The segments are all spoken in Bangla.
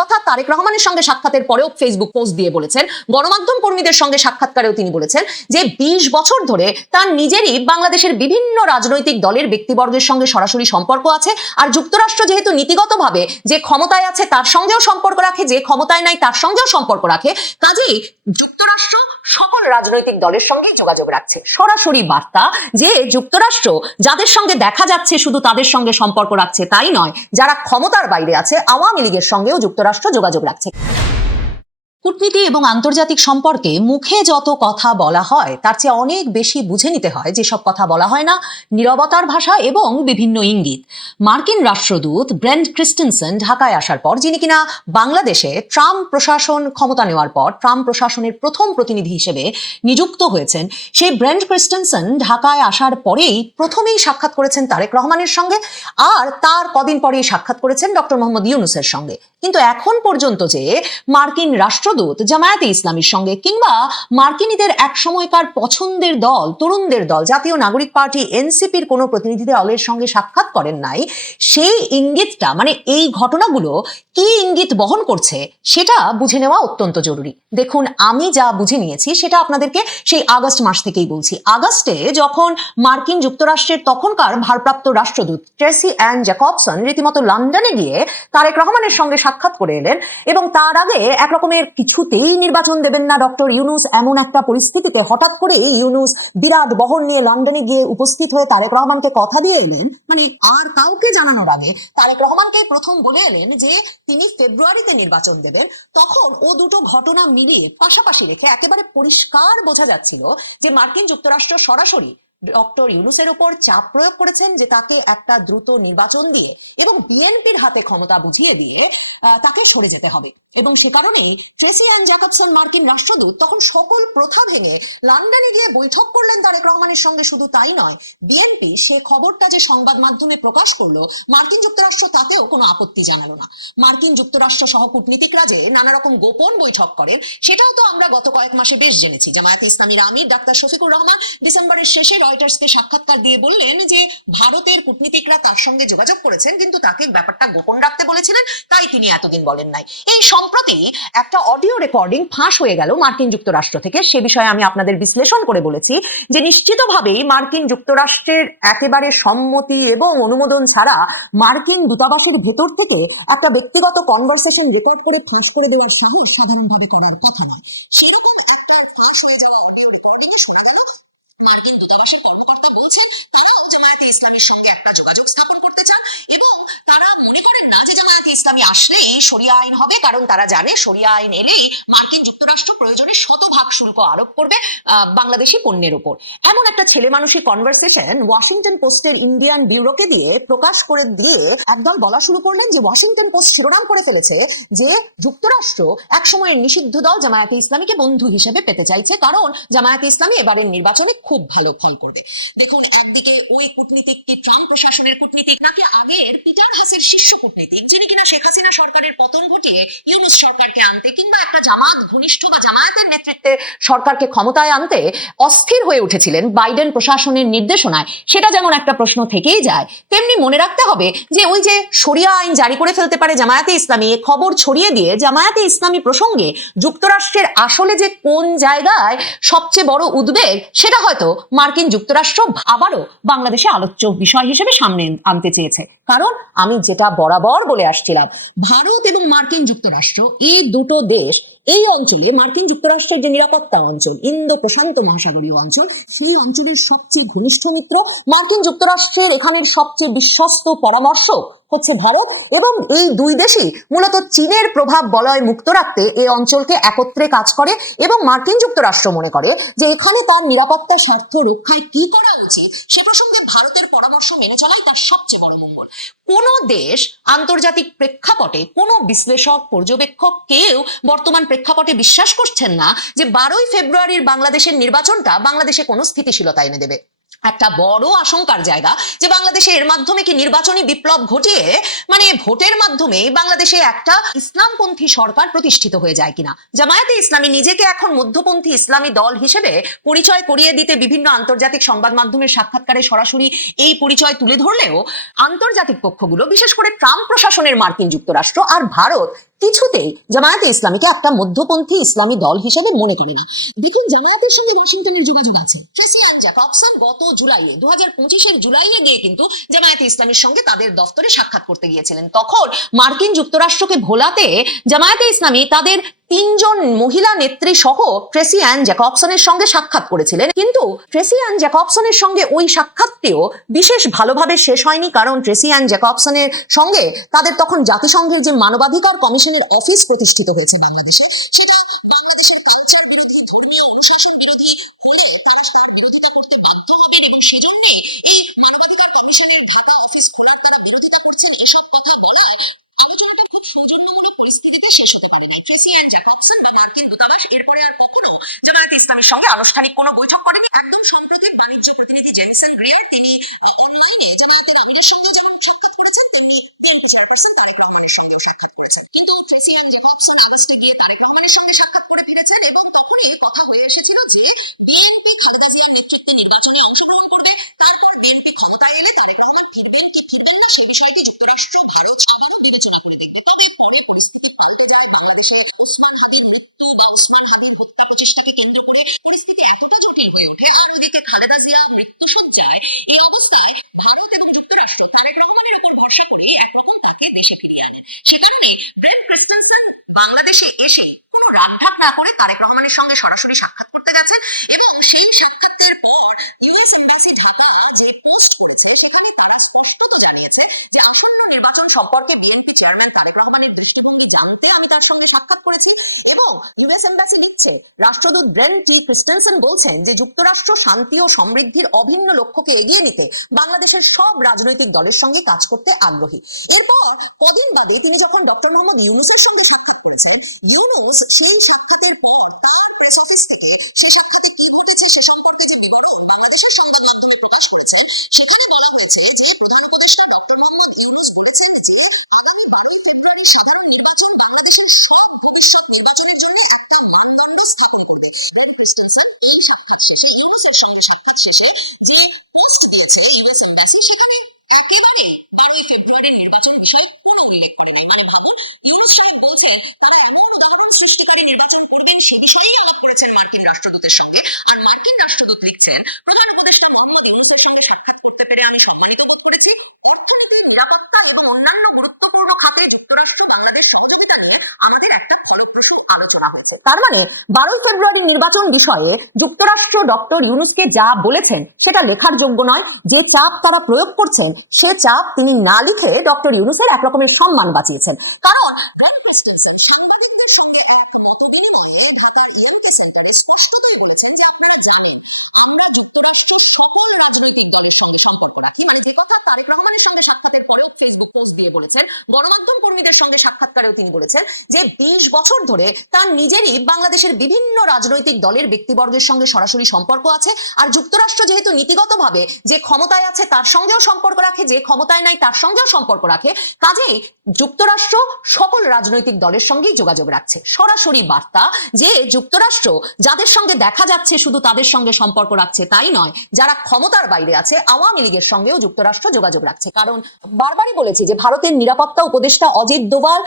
কথা তারেক রহমানের সঙ্গে সাক্ষাতের পরেও ফেসবুক পোস্ট দিয়ে বলেছেন, গণমাধ্যম কর্মীদের সঙ্গে সাক্ষাৎকারেও তিনি বলেছেন যে 20 বছর ধরে তার নিজেরই বাংলাদেশের বিভিন্ন রাজনৈতিক দলের ব্যক্তিবর্গের সঙ্গে সরাসরি সম্পর্ক আছে। আর যুক্তরাষ্ট্র যেহেতু নীতিগতভাবে যে ক্ষমতায় আছে তার সঙ্গেও সম্পর্ক রাখে, যে ক্ষমতায় নাই তার সঙ্গেও সম্পর্ক রাখে, কাজেই যুক্তরাষ্ট্র সকল রাজনৈতিক দলের সঙ্গে যোগাযোগ রাখছে। সরাসরি বার্তা যে যুক্তরাষ্ট্র যাদের সঙ্গে দেখা যাচ্ছে শুধু তাদের সঙ্গে সম্পর্ক রাখছে তাই নয়, যারা ক্ষমতার বাইরে আছে আওয়ামী লীগের সঙ্গেও যুক্তরাষ্ট্র যোগাযোগ রাখছে। কূটনীতি এবং আন্তর্জাতিক সম্পর্কে মুখে যত কথা বলা হয় তার চেয়ে অনেক বেশি বুঝে নিতে হয় যেসব কথা বলা হয় না, নীরবতার ভাষা এবং বিভিন্ন ইঙ্গিত। মার্কিন রাষ্ট্রদূত ব্রেন্ট ক্রিস্টেনসেন ঢাকায় আসার পর, যিনি কিনা বাংলাদেশে ট্রাম্প প্রশাসন ক্ষমতা নেওয়ার পর ট্রাম্প প্রশাসনের প্রথম প্রতিনিধি হিসেবে নিযুক্ত হয়েছেন, সেই ব্রেন্ট ক্রিস্টেনসেন ঢাকায় আসার পরেই প্রথমেই সাক্ষাৎ করেছেন তারেক রহমানের সঙ্গে, আর তার কদিন পরেই সাক্ষাৎ করেছেন ডক্টর মোহাম্মদ ইউনূসের সঙ্গে। কিন্তু এখন পর্যন্ত যে মার্কিন রাষ্ট্রদূত জামায়াতে ইসলামীর সঙ্গে কিংবা মার্কিনীদের এক সময়কার পছন্দের দল, তরুণদের দল জাতীয় নাগরিক পার্টি এনসিপির কোনো প্রতিনিধি দলের সঙ্গে সাক্ষাৎ করেন নাই, সেই ইঙ্গিতটা মানে এই ঘটনাগুলো কি ইঙ্গিত বহন করছে সেটা বুঝে নেওয়া অত্যন্ত জরুরি। দেখুন, আমি যা বুঝে নিয়েছি সেটা আপনাদেরকে সেই আগস্ট মাস থেকেই বলছি। আগস্টে যখন মার্কিন যুক্তরাষ্ট্রের তখনকার ভারপ্রাপ্ত রাষ্ট্রদূত ট্রেসি অ্যান জ্যাকবসন রীতিমতো লন্ডনে গিয়ে তারেক রহমানের সঙ্গে সাক্ষাৎ করে এলেন, এবং তার আগে একরকমের কিছুতেই নির্বাচন দেবেন না ডক্টর ইউনূস এমন একটা পরিস্থিতিতে হঠাৎ করে ইউনূস বিরাট বহর নিয়ে লন্ডনে গিয়ে উপস্থিত হয়ে তারেক রহমানকে কথা দিয়ে এলেন, মানে আর কাউকে জানানোর আগে তারেক রহমানকে প্রথম বলে এলেন যে তিনি ফেব্রুয়ারিতে নির্বাচন দেবেন। তখন ও দুটো ঘটনা মিলিয়ে পাশাপাশি রেখে একেবারে পরিষ্কার বোঝা যাচ্ছিল যে মার্কিন যুক্তরাষ্ট্র সরাসরি ডক্টর ইউনূসের উপর চাপ প্রয়োগ করেছেন যে তাকে একটা দ্রুত নির্বাচন দিয়ে এবং বিএনপির হাতে ক্ষমতা বুঝিয়ে দিয়ে তাকে সরে যেতে হবে। এবং সে কারণেই ট্রেসি অ্যান জ্যাকবসন মার্কিন রাষ্ট্রদূত তখন সকল প্রথা ভেঙে লন্ডনে গিয়ে বৈঠক করলেন তারেক রহমানের সঙ্গে। শুধু তাই নয়, বিএনপি সে খবরটা যে সংবাদ মাধ্যমে প্রকাশ করলো মার্কিন যুক্তরাষ্ট্র তাতেও কোনো আপত্তি জানালো না। মার্কিন যুক্তরাষ্ট্র সহ কূটনীতিকরা যে নানা রকম গোপন বৈঠক করেন সেটাও তো আমরা গত কয়েক মাসে বেশ জেনেছি। জামায়াতে ইসলামীর আমির ডাক্তার শফিকুর রহমান ডিসেম্বরের শেষে রয়টার্সকে সাক্ষাৎকার দিয়ে বললেন যে ভারতের কূটনীতিকরা তার সঙ্গে যোগাযোগ করেছেন কিন্তু তাকে ব্যাপারটা গোপন রাখতে বলেছিলেন, তাই তিনি এতদিন বলেন নাই। এই সম্প্রতি একটা অডিও রেকর্ডিং ফাঁস হয়ে গেল মার্কিন যুক্তরাষ্ট্র থেকে। সে বিষয়ে আমি আপনাদের বিশ্লেষণ করে বলেছি যে নিশ্চিতভাবেই মার্কিন যুক্তরাষ্ট্রের একেবারে সম্মতি এবং অনুমোদন ছাড়া মার্কিন দূতাবাসের ভেতর থেকে একটা ব্যক্তিগত কনভারসেশন রেকর্ড করে ফাঁস করে দেওয়ার সাহস সাধারণভাবে করার কথা নয়। সেরকম একটা ফাঁস হয়ে যাওয়া অডিও রেকর্ডিং এর সুবাদে মার্কিন দূতাবাসের কর্মকর্তা বলছেন তারাও জামায়াতে ইসলামীর সঙ্গে একটা যোগাযোগ স্থাপন করতে চান এবং তারা মনে করেন না যে জামায়াতে ইসলামী আসলে শরিয়া আইন হবে, কারণ তারা জানে শরিয়া আইন এলেই মার্কিন যুক্তরাষ্ট্র প্রয়োজনে শতভাগ শুল্ক আরোপ করবে বাংলাদেশি পণ্যের উপর। এমন একটা ছেলে মানুষের কনভারসেশন ওয়াশিংটন পোস্টের ইন্ডিয়ান ব্যুরোকে দিয়ে প্রকাশ করে দিয়ে একদল বলা শুরু করলেন যে ওয়াশিংটন পোস্ট শিরোনাম করে ফেলেছে যে যুক্তরাষ্ট্র একসময়ের নিষিদ্ধ দল জামায়াতে ইসলামীকে বন্ধু হিসেবে পেতে চাইছে, কারণ জামায়াতে ইসলামী এবারের নির্বাচনে খুব ভালো ফল করবে। দেখুন, একদিকে ওই কূটনীতিকটি ট্রাম্প প্রশাসনের কূটনীতিক নাকি আগের পিটার হাসের শীর্ষ কূটনীতিক, যিনি কিনা শেখ হাসিনা সরকারের পতন ঘটিয়ে ইউনূস সরকারকে আনতে কিংবা একটা জামাত ঘনিষ্ঠ বা জামায়াতের নেতৃত্বে সরকারকে ক্ষমতায় আনতে অস্থির হয়ে উঠেছিলেন বাইডেন প্রশাসনের নির্দেশনায়। সেটা যেমন একটা প্রশ্ন থেকেই যায়, তেমনি মনে রাখতে হবে যে ওই যে শরিয়া আইন জারি করে ফেলতে পারে জামায়াতে ইসলামী, খবর ছড়িয়ে দিয়ে জামায়াতে ইসলামী প্রসঙ্গে যুক্তরাষ্ট্রের আসলে যে কোন জায়গায় সবচেয়ে বড় উদ্বেগ সেটা হয়তো মার্কিন যুক্তরাষ্ট্র আবারও বাংলাদেশে আলোচ্য বিষয় হিসেবে সামনে আনতে চেয়েছে। কারণ আমি যেটা বরাবর বলে আসছিলাম, ভারত এবং মার্কিন যুক্তরাষ্ট্র এই দুটো দেশ এই অঞ্চলে মার্কিন যুক্তরাষ্ট্রের যে নিরাপত্তা অঞ্চল, ইন্দো প্রশান্ত মহাসাগরীয় অঞ্চল, সেই অঞ্চলের সবচেয়ে ঘনিষ্ঠ মিত্র। মার্কিন যুক্তরাষ্ট্রের এখানের সবচেয়ে বিশ্বস্ত পরামর্শক হচ্ছে ভারত, এবং এই দুই দেশই মূলত চীনের প্রভাব বলয় মুক্ত রাখতে এই অঞ্চলকে একত্রে কাজ করে এবং মার্কিন যুক্তরাষ্ট্র মনে করে যে এখানে তার নিরাপত্তা স্বার্থ রক্ষায় কি করা উচিত সে প্রসঙ্গে ভারতের পরামর্শ মেনে চলাই তার সবচেয়ে বড় মঙ্গল। কোন দেশ আন্তর্জাতিক প্রেক্ষাপটে কোন বিশ্লেষক পর্যবেক্ষক কেউ বর্তমান প্রেক্ষাপটে বিশ্বাস করছেন না যে 12ই ফেব্রুয়ারির বাংলাদেশের নির্বাচনটা বাংলাদেশে কোনো স্থিতিশীলতা এনে দেবে। একটা বড় আশঙ্কার জায়গা যে বাংলাদেশে এর মাধ্যমে কি নির্বাচনী বিপ্লব ঘটিয়ে মানে ভোটের মাধ্যমে বাংলাদেশে একটা ইসলামপন্থী সরকার প্রতিষ্ঠিত হয়ে যায় কিনা। জামায়াতে ইসলামী নিজেকে এখন মধ্যপন্থী ইসলামী দল হিসেবে পরিচয় করিয়ে দিতে বিভিন্ন আন্তর্জাতিক সংবাদ মাধ্যমের সাক্ষাৎকারে সরাসরি এই পরিচয় তুলে ধরলেও আন্তর্জাতিক পক্ষগুলো বিশেষ করে ট্রাম্প প্রশাসনের মার্কিন যুক্তরাষ্ট্র আর ভারত কিছুতেই জামায়াতে ইসলামীকে একটা মধ্যপন্থী ইসলামী দল হিসেবে মনে করে না। দেখুন, জামায়াতের সঙ্গে ওয়াশিংটনের যোগাযোগ আছে। ট্রেসি অ্যান জ্যাকবসন গত জুলাইয়ে 2025-এর জুলাইয়ে গিয়ে কিন্তু জামায়াতে ইসলামীর সঙ্গে তাদের দফতরে সাক্ষাৎ করতে গিয়েছিলেন। তখন মার্কিন যুক্তরাষ্ট্রকে ভোলাতে জামায়াতে ইসলামী তাদের 3জন মহিলা নেত্রী সহ ট্রেসি অ্যান জ্যাকবসনের সঙ্গে সাক্ষাৎ করেছিলেন। কিন্তু ট্রেসি অ্যান জ্যাকবসনের সঙ্গে ওই সাক্ষাৎটিও বিশেষ ভালোভাবে শেষ হয়নি, কারণ ট্রেসি অ্যান জ্যাকবসনের সঙ্গে তাদের তখন জাতিসংঘের যে মানবাধিকার কমিশনের অফিস প্রতিষ্ঠিত হয়েছে বাংলাদেশে, জামায়াতে ইসলামের সঙ্গে আনুষ্ঠানিক কোনো বৈঠক করেনি। একদম সম্প্রতি বাণিজ্য প্রতিনিধি জ্যাকসন গ্রিন তিনি বাংলাদেশে এসে কোনো রাগঢাক না করে তারেক রহমানের সঙ্গে সরাসরি সাক্ষাৎ করতে গেছেন এবং সেই সাক্ষাতের পর ইউএস এম্বাসি ঢাকা যে পোস্ট করেছে সেখানে তিনি স্পষ্টত জানিয়েছে যে আসন্ন নির্বাচন সম্পর্কে বিএনপি চেয়ারম্যান তারেক রহমানের দৃষ্টিভঙ্গি জানতে আমি তার সঙ্গে সাক্ষাৎ করেছি। এবং ইউএস এম্বাসি লিখছে, রাষ্ট্রদূত ব্রেন টি ক্রিস্টেনসেন বলছেন যে যুক্তরাষ্ট্র শান্তি ও সমৃদ্ধির অভিন্ন লক্ষ্যকে এগিয়ে নিতে বাংলাদেশের সব রাজনৈতিক দলের সঙ্গে কাজ করতে আগ্রহী। এরপর কদিন বাদে তিনি যখন ডক্টর মোহাম্মদ ইউনূসের সঙ্গে সাক্ষাৎ করেছেন, ইউনূস সেই সাক্ষাতের পর তার মানে 12 ফেব্রুয়ারি নির্বাচন বিষয়ে যুক্তরাষ্ট্র ডক্টর ইউনূসকে যা বলেছেন সেটা লেখার যোগ্য নয়। যে চাপ তারা প্রয়োগ করছেন সে চাপ তিনি না লিখে ডক্টর ইউনূসের এক রকমের সম্মান বাঁচিয়েছেন। কারণ বলেছেন, গণমাধ্যম কর্মীদের সঙ্গে সাক্ষাৎকারেও তিনি বলেছেন যে 20 বছর ধরে তার নিজেরই বাংলাদেশের বিভিন্ন রাজনৈতিক দলের ব্যক্তিবর্গের সঙ্গে সরাসরি সম্পর্ক আছে। আর যুক্তরাষ্ট্র যেহেতু নীতিগতভাবে যে ক্ষমতায় আছে তার সঙ্গেও সম্পর্ক রাখে, যে ক্ষমতায় নাই তার সঙ্গেও সম্পর্ক রাখে, কাজেই যুক্তরাষ্ট্র সকল রাজনৈতিক দলের সঙ্গেই যোগাযোগ রাখছে। সরাসরি বার্তা যে যুক্তরাষ্ট্র যাদের সঙ্গে দেখা যাচ্ছে শুধু তাদের সঙ্গে সম্পর্ক রাখছে তাই নয়, যারা ক্ষমতার বাইরে আছে আওয়ামী লীগের সঙ্গেও যুক্তরাষ্ট্র যোগাযোগ রাখছে। কারণ বারবারই বলেছি যে ভারতের নিরাপত্তা উপদেষ্টা অজিত দোভাল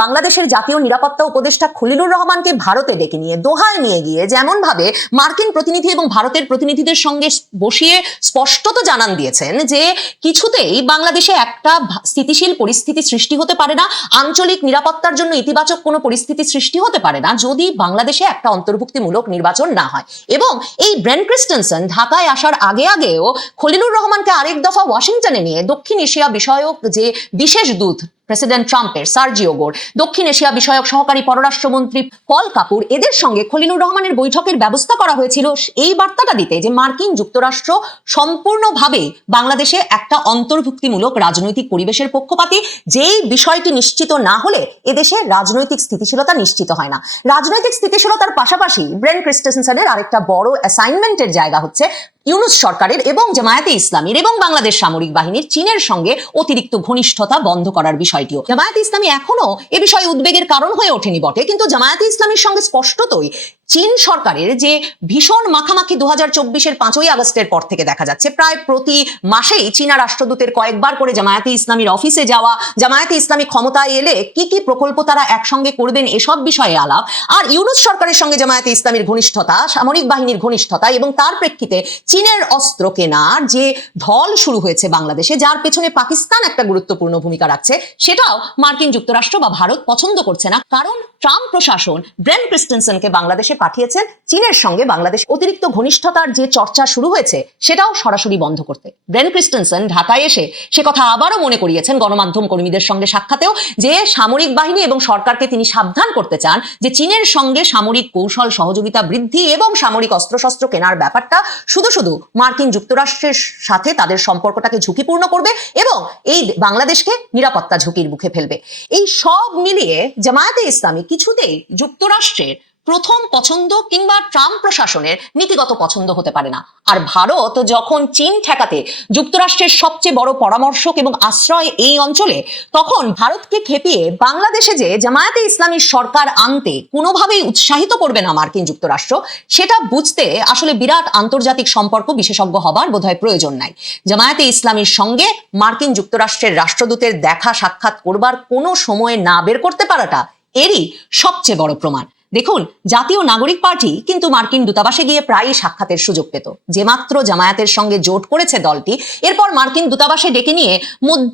বাংলাদেশের জাতীয় নিরাপত্তা উপদেষ্টা খলিলুর রহমানকে ভারতে ডেকে নিয়ে দোহায় নিয়ে গিয়ে যেমন ভাবে মার্কিন প্রতিনিধি এবং ভারতের প্রতিনিধিদের সঙ্গে বসিয়ে স্পষ্টত জানান দিয়েছেন যে কিছুতেই বাংলাদেশে একটা স্থিতিশীল পরিস্থিতি সৃষ্টি হতে পারে না, আঞ্চলিক নিরাপত্তার জন্য ইতিবাচক কোনো পরিস্থিতি সৃষ্টি হতে পারে না যদি বাংলাদেশে একটা অন্তর্ভুক্তিমূলক নির্বাচন না হয়। এবং এই ব্রেন ক্রিস্টেনসেন ঢাকায় আসার আগেও খলিলুর রহমানকে আরেক দফা ওয়াশিংটনে নিয়ে দক্ষিণ এশিয়া বিষয়ক যে বিশেষ দূত প্রেসিডেন্ট ট্রাম্পের সার্জিও গোর, দক্ষিণ এশিয়া বিষয়ক সহকারী পররাষ্ট্রমন্ত্রী পল কাপুর, এদের সঙ্গে খলিলুর রহমানের বৈঠকের ব্যবস্থা করা হয়েছিল এই বার্তাটা দিতে যে মার্কিন যুক্তরাষ্ট্র সম্পূর্ণভাবে বাংলাদেশে একটা অন্তর্ভুক্তিমূলক রাজনৈতিক পরিবেশের পক্ষপাতী। যেই বিষয়টি নিশ্চিত না হলে এদেশে রাজনৈতিক স্থিতিশীলতা নিশ্চিত হয় না। রাজনৈতিক স্থিতিশীলতার পাশাপাশি ব্রেন ক্রিস্টেনসেনের আরেকটা বড় অ্যাসাইনমেন্টের জায়গা হচ্ছে ইউনূস সরকারের এবং জামায়াতে ইসলামীর এবং বাংলাদেশ সামরিক বাহিনীর চীনের সঙ্গে অতিরিক্ত ঘনিষ্ঠতা বন্ধ করার বিষয়টিও। জামায়াতে ইসলামী এখনো এ বিষয়ে উদ্বেগের কারণ হয়ে ওঠেনি বটে, কিন্তু জামায়াতে ইসলামীর সঙ্গে স্পষ্টতই চীন সরকারের যে ভীষণ মাখামাখি 2024-এর 5ই আগস্টের পর থেকে দেখা যাচ্ছে প্রায় প্রতি মাসেই চীনা রাষ্ট্রদূতের কয়েকবার করে জামায়াতে ইসলামীর অফিসে যাওয়া, জামায়াতে ইসলামী ক্ষমতায় এলে কি কি প্রকল্প তারা একসঙ্গে করবেন এসব বিষয়ে আলাপ, আর ইউনূস সরকারের সঙ্গে জামায়াতে ইসলামীর ঘনিষ্ঠতা, সামরিক বাহিনীর ঘনিষ্ঠতা এবং তার প্রেক্ষিতে চীনের অস্ত্র কেনার যে ঢল শুরু হয়েছে বাংলাদেশে, যার পেছনে পাকিস্তান একটা গুরুত্বপূর্ণ ভূমিকা রাখছে, সেটাও মার্কিন যুক্তরাষ্ট্র বা ভারত পছন্দ করছে না। কারণ ট্রাম্প প্রশাসন ব্রেন ক্রিস্টেনসেনকে বাংলাদেশে পাঠিয়েছেন চীনের সঙ্গে বাংলাদেশ অতিরিক্ত ঘনিষ্ঠতার যে চর্চা শুরু হয়েছে সেটাও সরাসরি বন্ধ করতে। ব্রেন ক্রিস্টেনসেন ঢাকায় এসে সে কথা আবারও মনে করিয়েছেন গণমাধ্যম কর্মীদের সঙ্গে সাক্ষাতেও, যে সামরিক বাহিনী এবং সরকারকে তিনি সাবধান করতে চান যে চীনের সঙ্গে সামরিক কৌশল সহযোগিতা বৃদ্ধি এবং সামরিক অস্ত্রশস্ত্র কেনার ব্যাপারটা শুধু শুধু মার্কিন যুক্তরাষ্ট্রের সাথে তাদের সম্পর্কটাকে ঝুঁকিপূর্ণ করবে এবং এই বাংলাদেশকে নিরাপত্তা ঝুঁকির মুখে ফেলবে। এই সব মিলিয়ে জামায়াতে ইসলামী কিছুতেই যুক্তরাষ্ট্রের প্রথম পছন্দ কিংবা ট্রাম্প প্রশাসনের নীতিগত পছন্দ হতে পারে না। আর ভারত যখন চীন ঠেকাতে যুক্তরাষ্ট্রের সবচেয়ে বড় পরামর্শক এবং আশ্রয় এই অঞ্চলে, তখন ভারতকে খেপিয়ে বাংলাদেশে যে জামায়াতে ইসলামীর সরকার আনতে কোনোভাবেই উৎসাহিত করবে না মার্কিন যুক্তরাষ্ট্র, সেটা বুঝতে আসলে বিরাট আন্তর্জাতিক সম্পর্ক বিশেষজ্ঞ হবার বোধহয় প্রয়োজন নাই। জামায়াতে ইসলামীর সঙ্গে মার্কিন যুক্তরাষ্ট্রের রাষ্ট্রদূতের দেখা সাক্ষাৎ করবার কোনো সময় না বের করতে পারাটা এরই সবচেয়ে বড় প্রমাণ। দেখুন, জাতীয় নাগরিক পার্টি কিন্তু মার্কিন দূতাবাসে গিয়ে প্রায়ই সাক্ষাতের সুযোগ পেত। যে মাত্র জামায়াতের সঙ্গে জোট করেছে দলটি, এরপর মার্কিন দূতাবাসে ডেকে নিয়ে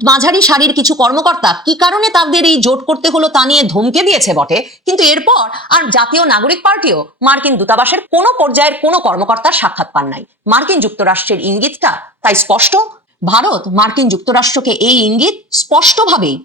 মাঝারি সারির কিছু কর্মকর্তা কি কারণে তাদের এই জোট করতে হলো তা নিয়ে ধমকে দিয়েছে বটে, কিন্তু এরপর আর জাতীয় নাগরিক পার্টিও মার্কিন দূতাবাসের কোনো পর্যায়ের কোনো কর্মকর্তার সাক্ষাৎ পান নাই। মার্কিন যুক্তরাষ্ট্রের ইঙ্গিতটা তাই স্পষ্ট। ভারত মার্কিন যুক্তরাষ্ট্রকে এই ইঙ্গিত স্পষ্টভাবেই